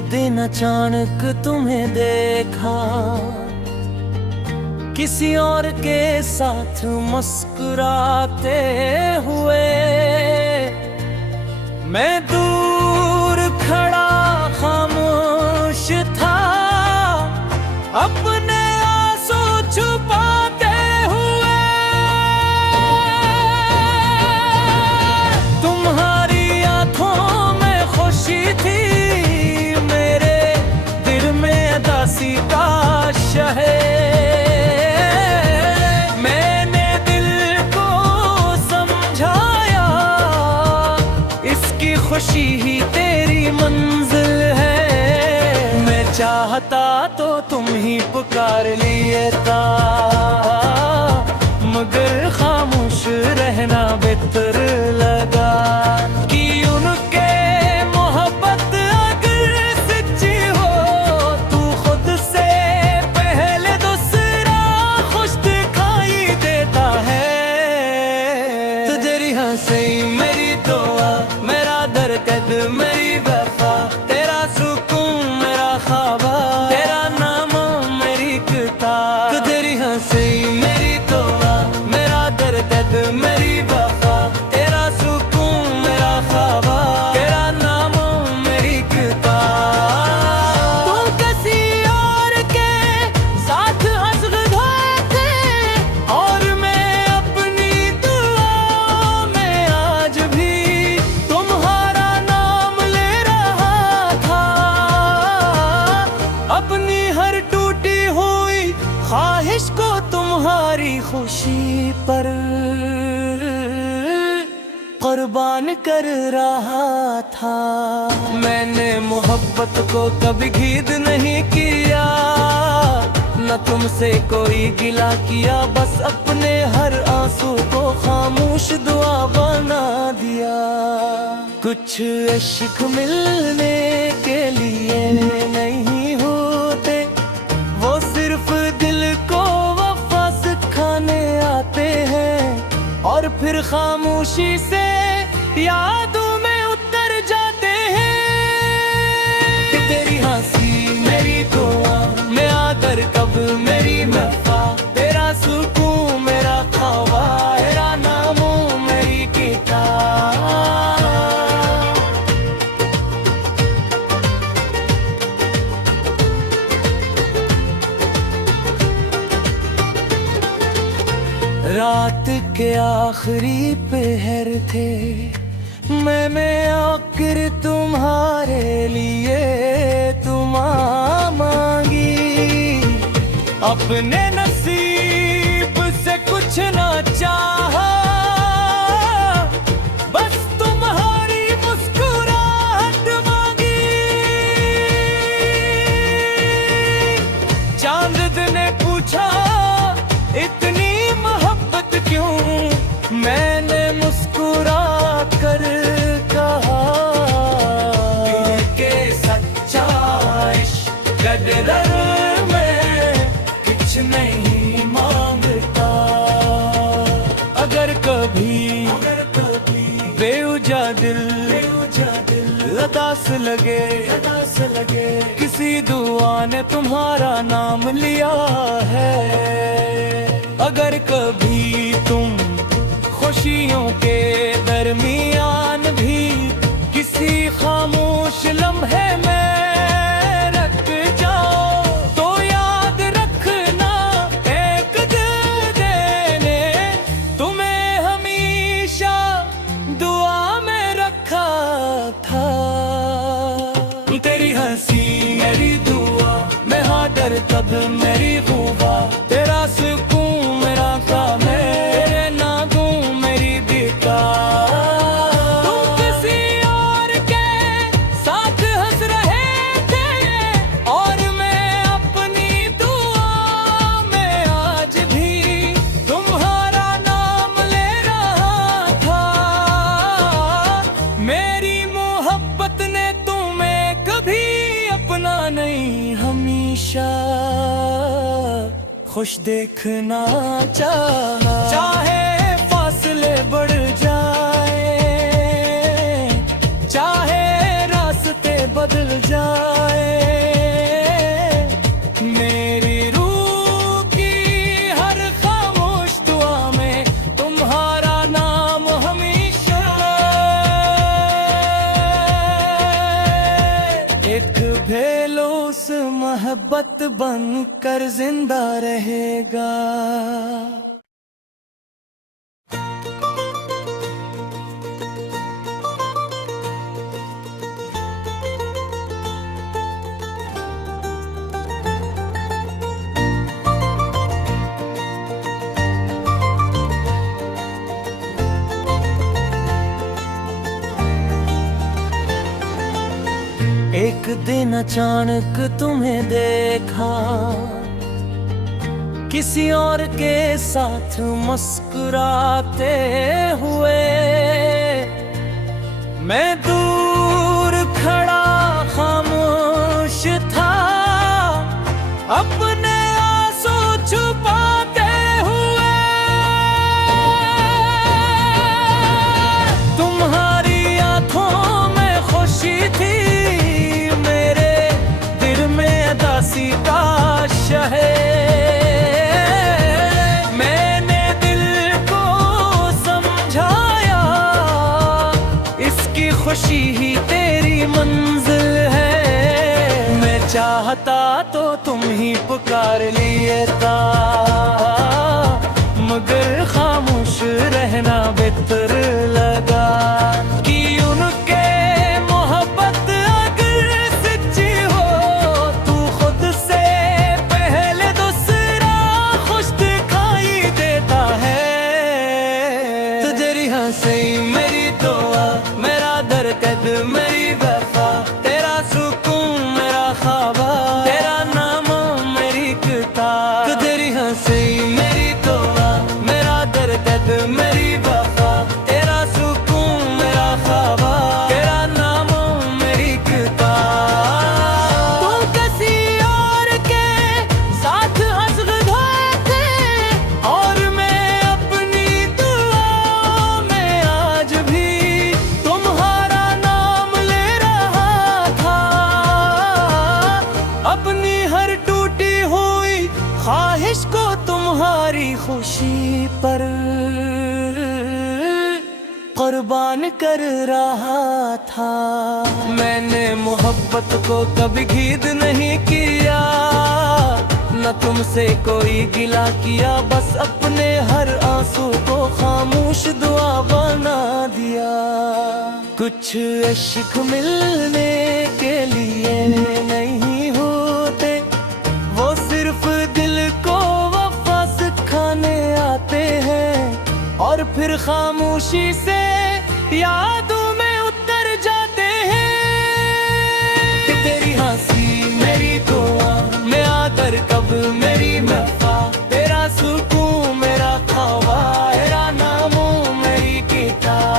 दिन अचानक तुम्हें देखा, किसी और के साथ मुस्कुराते हुए। मैं दूर खड़ा खामोश था, अपने आंसू छुपाते हुए। तुम्हारी आंखों में खुशी थी, मेरे दिल में उदासी का शहे। मैंने दिल को समझाया, इसकी खुशी ही तेरी मंजिल है। मैं चाहता तो तुम ही पुकार लेता, मगर खामोश रहना बेहतर लगा। कि उनके मोहब्बत अगर सच्ची हो, तू खुद से पहले दूसरा खुश दिखाई देता है। तुझे हंसी मेरी दुआ, मेरा दर्द मेरी वफा, तेरा सुकून मेरा ख्वाबा, तेरा नाम मेरी किताब। तुझे हंसी मेरी दुआ, मेरा दर्द मेरी वफा, तेरा सुकून मेरा ख्वाबा, तेरा नाम मेरी किताब। तुम किसी और के साथ हंस रहे थे, और मैं अपनी दुआ में आज भी तुम्हारा नाम ले रहा था। अपनी हर टूटी हुई ख्वाहिश को तुम्हारी खुशी पर कुर्बान कर रहा था। मैंने मोहब्बत को कभी घीद नहीं किया, न तुमसे कोई गिला किया, बस अपने हर आंसू को खामोश दुआ बना दिया। कुछ इश्क मिलने के लिए नहीं होते, वो सिर्फ दिल को वफा सिखाने आते हैं, और फिर खामोशी से यादों में उतर जाते हैं। कि तेरी हंसी मेरी दुआ, मैं आदर कब मेरी वफा, तेरा सुकून मेरा ख्वाबा, तेरा नाम मेरी किताब। रात के आखिरी पहर थे, मैंने आखिर तुम्हारे लिए दुआ मांगी। अपने नसीब से कुछ ना चाहा, बस तुम्हारी मुस्कुराहट मांगी। चांद ने पूछा इतनी मोहब्बत क्यों, मैंने मुस्कुरा कर कहा, दिल के सच्चा इश्क कदर में कुछ नहीं मांगता। अगर कभी बेवजह दिल उदास लगे, किसी दुआ ने तुम्हारा नाम लिया है। अगर कभी तुम खुशियों के दरमियान भी किसी खामोश लम्हे में रख जाओ, तो याद रखना एक दिल देने तुम्हें हमेशा दुआ में रखा था। तेरी हंसी मेरी दुआ, मैं हादर तब मेरी खुबा, तेरा सुकून मेरा काम है, तेरे नागों मेरी दिका। तुम किसी और के साथ हंस रहे थे, और मैं अपनी दुआ में आज भी तुम्हारा नाम ले रहा था। मेरी मोहब्बत ने तुम्हें कभी अपना नहीं, हमेशा खुश देखना चाहा। चाहे फासले बढ़ जाए, चाहे रास्ते बदल जाए, मोहब्बत बनकर जिंदा रहेगा। एक दिन अचानक तुम्हें देखा किसी और के साथ मुस्कुराते हुए। मैं दूर खड़ा खामोश था, अपने आंसू छुपाते हुए। तुम्हारी आंखों में खुशी थी, का शहे। मैंने दिल को समझाया, इसकी खुशी ही तेरी मंजिल है। मैं चाहता तो तुम ही पुकार लेता, मगर खामोश रहना बेहतर लगा। कि उनके मेरी दुआ, मेरा दरकद, मेरी वफा, तेरा सुकून, मेरा ख्वाबा, तेरा नाम, मेरी किताब। तेरी हंसी मेरी दुआ, मेरा दरकद, मेरी वफा, तेरा सुकून, मेरा ख्वाबा, तेरा नाम, मेरी किताब। तू किसी और के साथ हंस गए थे, और मैं अपनी दुआ अपनी हर टूटी हुई ख्वाहिश को तुम्हारी खुशी पर कुर्बान कर रहा था। मैंने मोहब्बत को कभी घीद नहीं किया, न तुमसे कोई गिला किया, बस अपने हर आंसू को खामोश दुआ बना दिया। कुछ इश्क मिलने के लिए नहीं होते, वो सिर्फ दिल को वफा सिखाने आते हैं, और फिर खामोशी से यादों में उतर जाते हैं। तेरी हंसी मेरी दुआ, मैं आदर कब मेरी वफा, तेरा सुकून, मेरा ख्वाबा, तेरा नाम, मेरी किताब।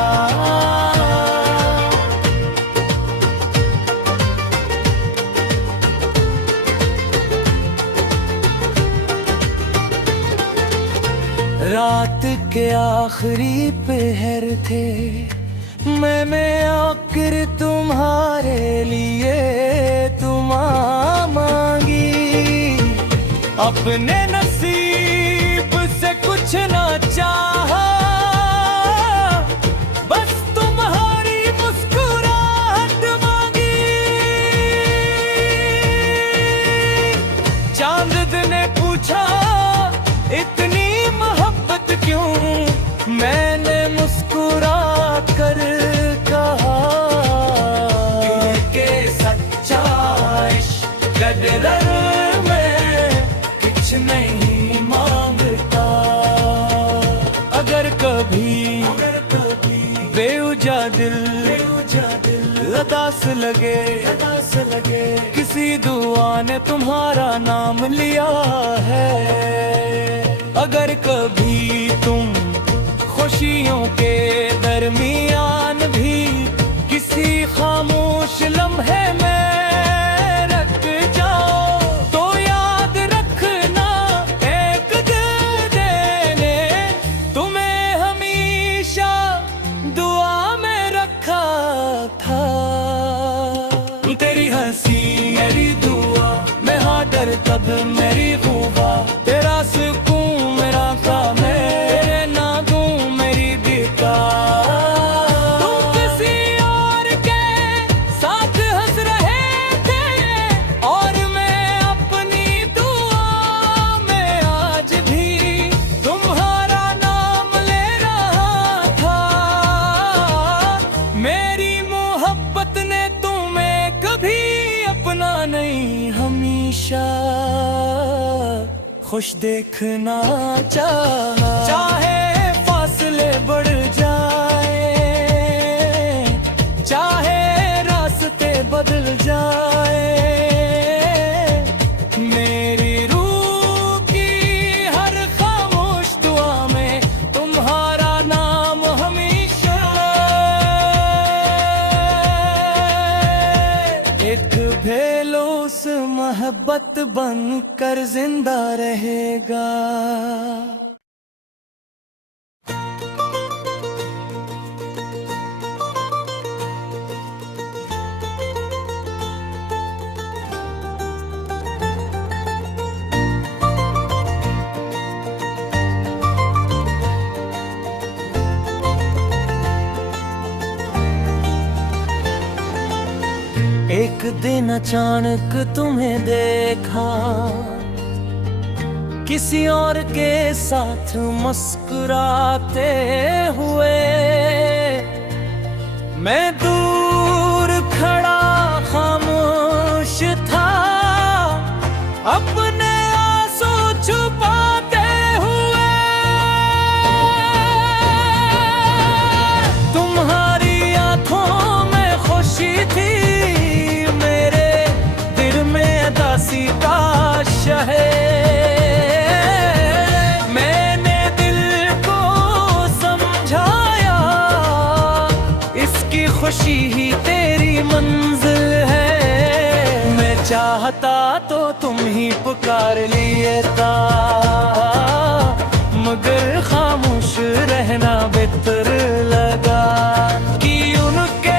रात के आखिरी पहर थे, मैं आखिर तुम्हारे लिए दुआ मांगी। अपने नसीब से कुछ ना चाहा, बस तुम्हारी मुस्कुराहट मांगी। चांद ने पूछा इतनी मोहब्बत क्यों, मैंने मुस्कुरा कर कहा कि सच्चा इश्क कदर में कुछ नहीं मांगता। अगर कभी बेवजह दिल उदास लगे, किसी दुआ ने तुम्हारा नाम लिया है। अगर कभी तुम खुशियों के दरमियान भी किसी खामोश लम्हे में रख जाओ, तो याद रखना एक दिल देने तुम्हें हमेशा दुआ में रखा था। तेरी हंसी मेरी दुआ, मैं हादर तब मेरी खुबा, तेरा सुकून मेरा काम है, तेरे नागों मेरी दिका। तुम किसी और के साथ हंस रहे थे, और मैं खुश देखना चाहा। चाहे फासले बढ़ जाए, चाहे रास्ते बदल जाए, मेरी रूह की हर खामोश दुआ में तुम्हारा नाम हमेशा एक बेलौस मोहब्बत बनकर जिंदा रहेगा। एक दिन अचानक तुम्हें देखा किसी और के साथ मुस्कुराते हुए, मैं दूर खड़ा खामोश था अपने आंसू छुपाते हुए। तुम्हारी आंखों में खुशी थी, दासी का शहे। मैंने दिल को समझाया इसकी खुशी ही तेरी मंजिल है। मैं चाहता तो तुम ही पुकार लेता, मगर खामोश रहना बेहतर लगा कि उनके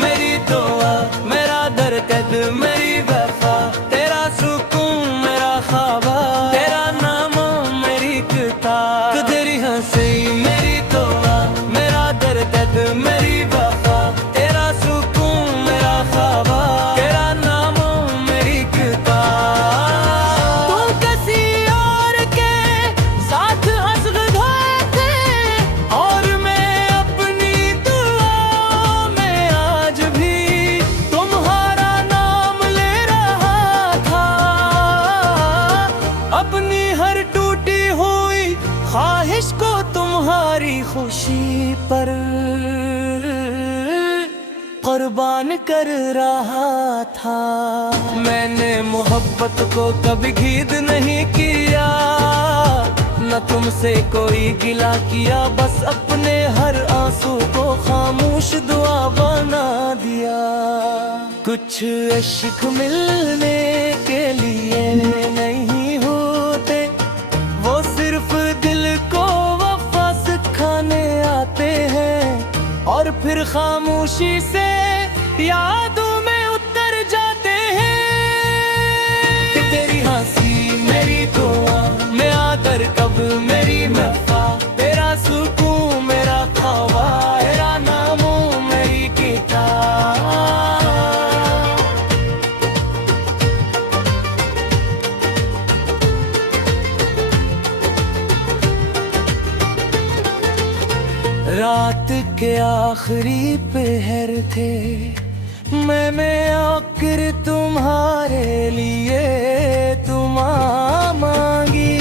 मेरी दुआ, मेरा दर्द, मेरी वफा, तेरा सुकून मेरा ख्वाबा, तेरा नाम मेरी किताब। तेरी हंसी मेरी दुआ, मेरा दर्द, मेरी वफा, तेरा सुकून मेरा ख्वाबा, तेरा नाम मेरी किताब। तुम किसी और के साथ हंस गए थे और मैं अपनी दुआ में आज भी तुम्हारा नाम ले रहा था। अपनी हर टूटी हुई ख्वाहिश को तुम्हारी खुशी पर कुर्बान कर रहा था। मैंने मोहब्बत को कभी घीद नहीं किया, न तुमसे कोई गिला किया, बस अपने हर आंसू को खामोश दुआ बना दिया। कुछ इश्क मिलने के लिए नहीं होते, वो सिर्फ दिल को वफा सिखाने आते हैं और फिर खामोशी से यादों में उतर जाते हैं। तेरी हंसी मेरी दुआ, मैं आदर कब मेरी वफा, तेरा सुकून मेरा ख्वाबा, तेरा नाम मेरी किताब। रात के आखिरी पहर थे, मैंने आखिर तुम्हारे लिए दुआ मांगी।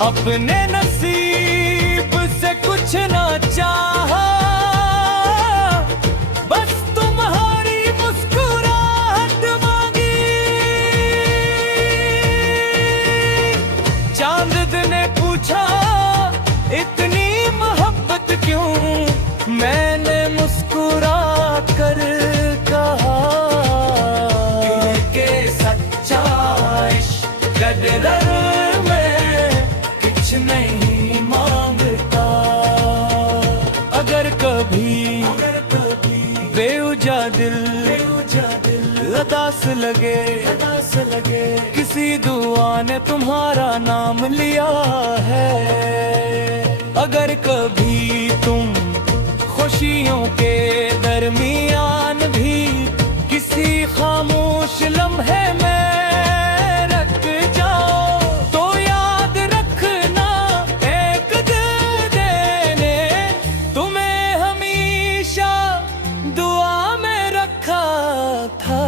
अपने नसीब से कुछ ना चाहा, बस तुम्हारी मुस्कुराहट मांगी। चांद ने पूछा इतनी मोहब्बत क्यों, मैंने मुस्कुरा कर कहा कि सच्चा इश्क कदर में कुछ नहीं मांगता। अगर कभी बेवजह दिल उदास लगे, किसी दुआ ने तुम्हारा नाम लिया है। अगर कभी तुम खुशियों के दरमियान भी किसी खामोश लम्हे में रख जाओ, तो याद रखना एक हमेशा दुआ में रखा था।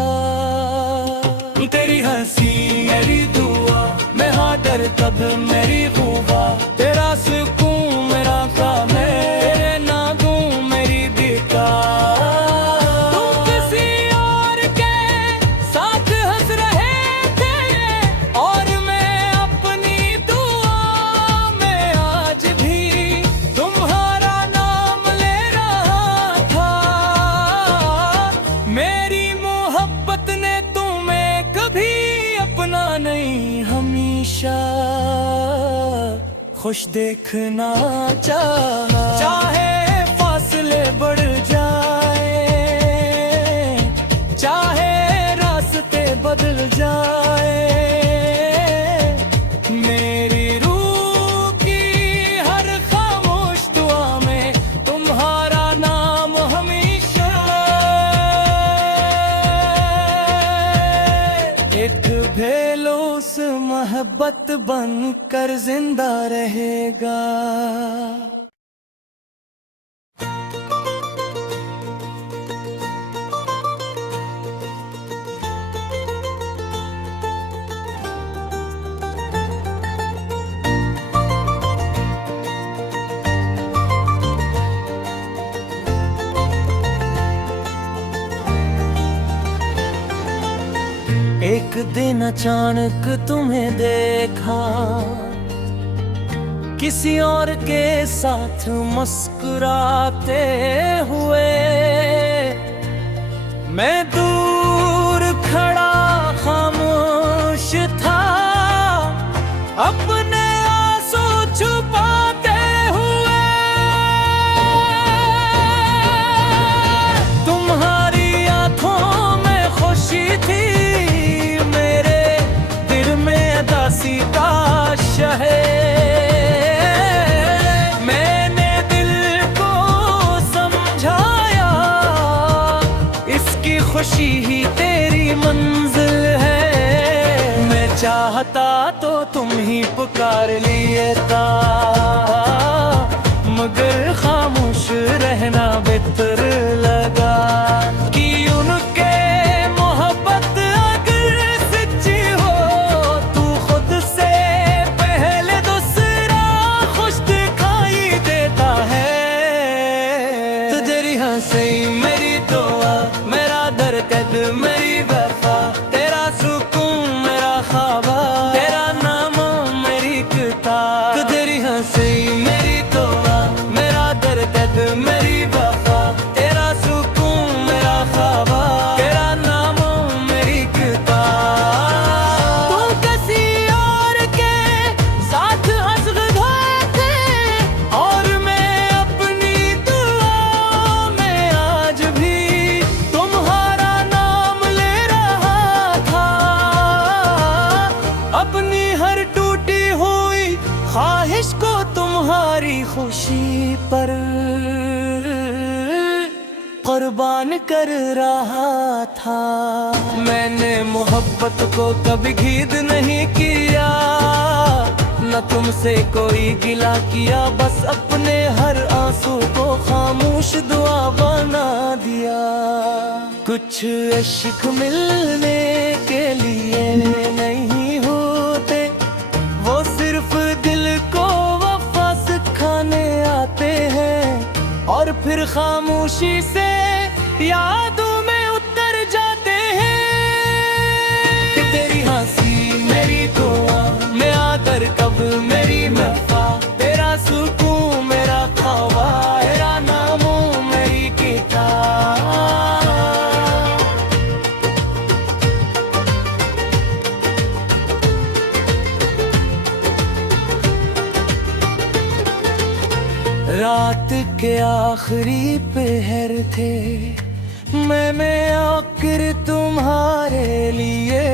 तेरी हंसी मेरी दुआ, मैं हादर तब मेरी खुफा, तेरा सुकून मेरा काम है, तेरे नागों मेरी दिका। तुम किसी और के साथ हंस रहे थे और मैं अपनी दुआ में आज भी तुम्हारा नाम ले रहा था। मेरी मोहब्बत ने तुम्हें कभी अपना नहीं, हमेशा खुश देखना चाहा। चाहे फासले बढ़ जाए, चाहे रास्ते बदल जाए, मेरी रूह की हर खामोश दुआ में तुम्हारा नाम हमेशा एक भेलोस मोहब्बत बनकर जिंदा रहेगा। एक दिन अचानक तुम्हें देखा किसी और के साथ मुस्कुराते हुए, मैं दूर खड़ा खामोश था, अपने आंसू छुपाते हुए। तुम्हारी आंखों में खुशी थी, दासी का शहे। मैंने दिल को समझाया, इसकी खुशी ही तेरी मंजिल है। मैं चाहता तो तुम ही पुकार लेता, मगर खामोश रहना बेहतर लगा। कि उनके मेरी दुआ, मेरा दरकद मेरी वफा, तेरा सुकून मेरा ख्वाबा, तेरा नाम मेरी किताब। तेरी हंसी मेरी दुआ, मेरा दरकद मेरी वफा, तेरा सुकून मेरा ख्वाबा, तेरा नाम मेरी किताब। तू किसी और के साथ हंस रहे थे और मैं अपनी दुआ में आज भी तुम्हारा नाम ले रहा था। अपनी हर टूटी हुई ख्वाहिश को तुम्हारी खुशी पर कुर्बान कर रहा था। मैंने मोहब्बत को कभी घीद नहीं किया, न तुमसे कोई गिला किया, बस अपने हर आंसू को खामोश दुआ बना दिया। कुछ इश्क मिलने के लिए नहीं होते, वो सिर्फ दिल को वफा सिखाने आते हैं, और फिर खामोशी से यादों में उतर जाते हैं। तेरी हंसी मेरी दुआ, मैं आदर कब मेरी वफा, तेरा सुकून मेरा ख्वाबा, तेरा नाम मेरी किताब। रात के आखिरी पहर थे, मैं आखिर तुम्हारे लिए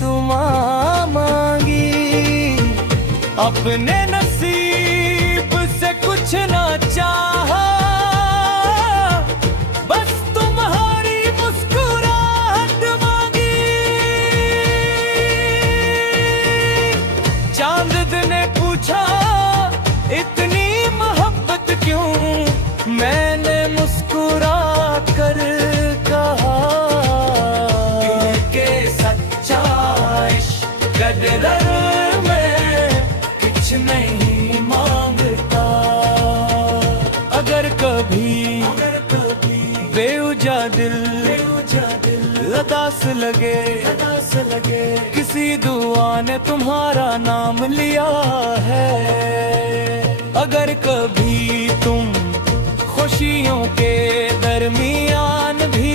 दुआ मांगी। अपने नसीब से कुछ ना चाहा, बस तुम्हारी मुस्कुराहट मांगी। चांद ने पूछा इतनी मोहब्बत क्यों, मैंने मुस्कुरा अगर कभी बेवजह दिल उदास लगे किसी दुआ ने तुम्हारा नाम लिया है। अगर कभी तुम खुशियों के दरमियान भी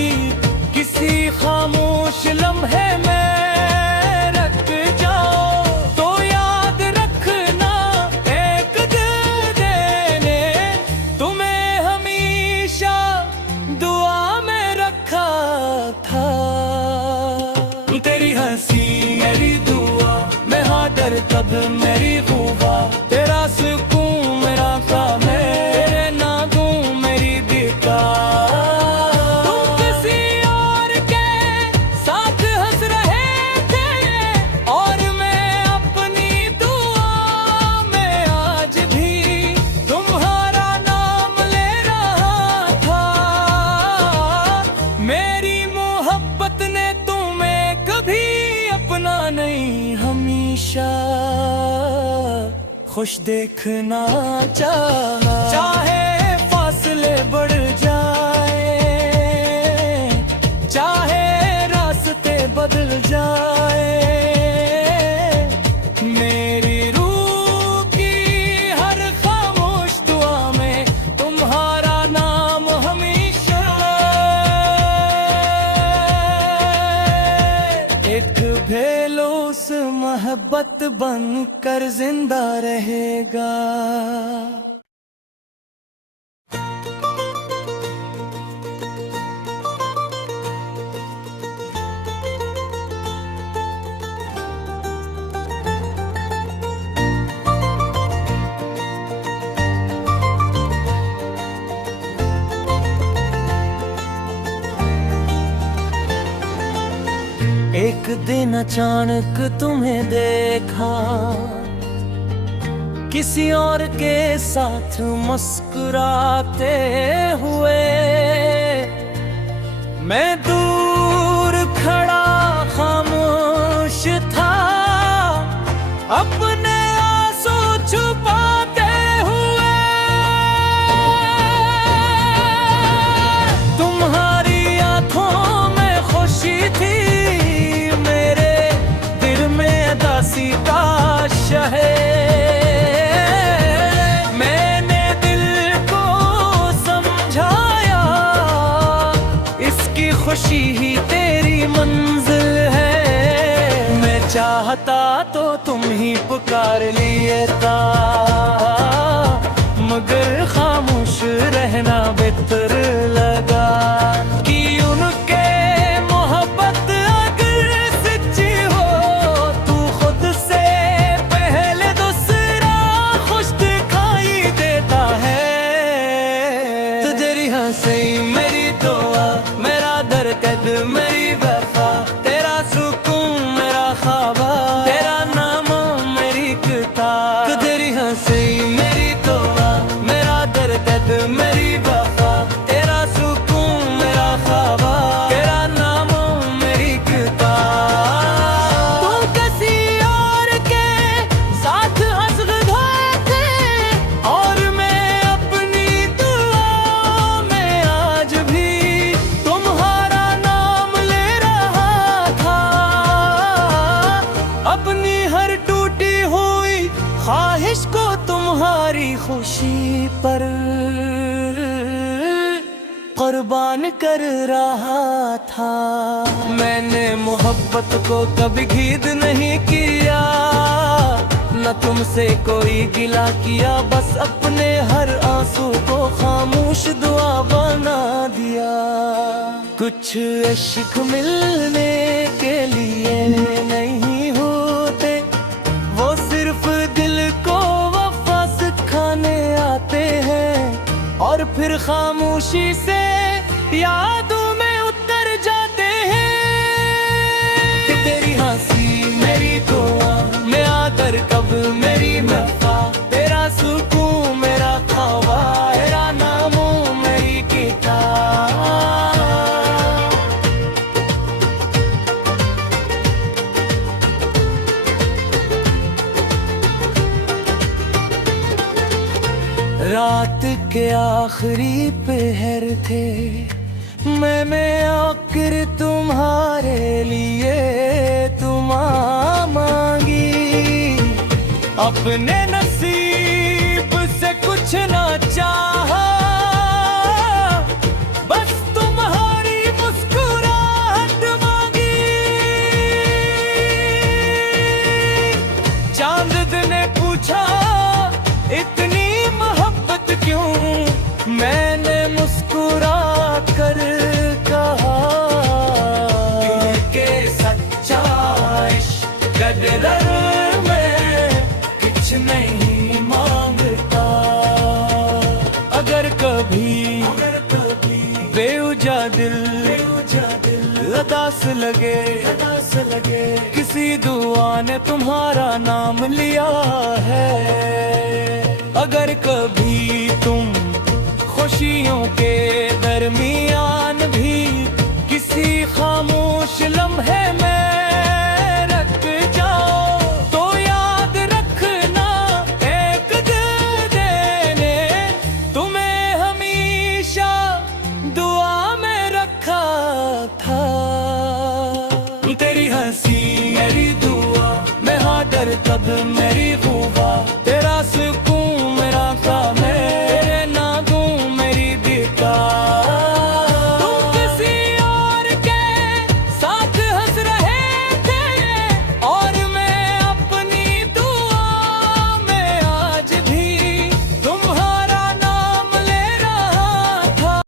किसी खामोश लम्हे में रख जाओ तो याद रखना एक दिल देने तुम्हें हमेशा दुआ में रखा था। तेरी हंसी मेरी दुआ, मैं हादर तब मेरी खुबा, तेरा सुकून मेरा काम है, तेरे नागों मेरी दिका। तुम किसी और के साथ हंस रहे थे और मैं अपनी दुआ में आज भी तुम्हारा नाम ले रहा था। मेरी मोहब्बत ने तुम्हें कभी अपना नहीं, हमेशा खुश देखना चाहा। चाहे फासले बढ़ जाए, चाहे रास्ते बदल जाए, मेरी रूह की हर खामोश दुआ में तुम्हारा नाम हमेशा एक भेलोस मोहब्बत बनकर जिंदा रहेगा। एक दिन अचानक तुम्हें देखा किसी और के साथ मुस्कुराते हुए। मैं दूर खड़ा खामोश था, अपने आंसू छुपाते हुए। तुम्हारी आंखों में खुशी थी, दासी का शहे। मैंने दिल को समझाया इसकी खुशी ही तेरी मंजिल है। मैं चाहता तो तुम ही पुकार लेता, मगर खामोश रहना बेहतर लगा कि उनके मेरी दुआ, मेरा दर्द मेरी वफा, तेरा सुकून मेरा ख्वाबा, तेरा नाम मेरी किताब। तेरी हंसी मेरी दुआ, मेरा दर्द मेरी वफा, तेरा सुकून मेरा ख्वाबा, तेरा नाम मेरी किताब। तुम किसी और के साथ हंस गए थे और मैं अपनी दुआ में आज भी तुम्हारा नाम ले रहा था। अपनी हर टूटी हुई ख्वाहिश को तुम्हारी खुशी पर कुर्बान कर रहा था। मैंने मोहब्बत को कभी घीद नहीं किया, न तुमसे कोई गिला किया, बस अपने हर आंसू को खामोश दुआ बना दिया। कुछ इश्क मिलने के लिए नहीं होते, वो सिर्फ दिल को वफा सिखाने आते हैं और फिर खामोशी से यादों में उतर जाते हैं। कि तेरी हंसी मेरी दुआ, मैं आदर कब मेरी वफा, तेरा सुकून मेरा ख्वाबा, तेरा नाम मेरी किताब। रात के आखिरी पहर थे, मैंने आखिर तुम्हारे लिए दुआ मांगी। अपने नसीब से कुछ ना चाहा, बस तुम्हारी मुस्कुराहट मांगी। चांद ने पूछा इतनी मोहब्बत क्यों, मैंने मुस्कुरा कर कहा के सच्चा इश्क कदर में कुछ नहीं मांगता। अगर कभी बेवजह दिल उदास लगे, किसी दुआ ने तुम्हारा नाम लिया है। अगर कभी तुम खुशियों के दरमियान भी किसी खामोश लम्हे में रख जाओ, तो याद रखना एक दिल देने तुम्हें हमेशा दुआ में रखा था। तेरी हंसी मेरी दुआ, मैं हादर तब मेरी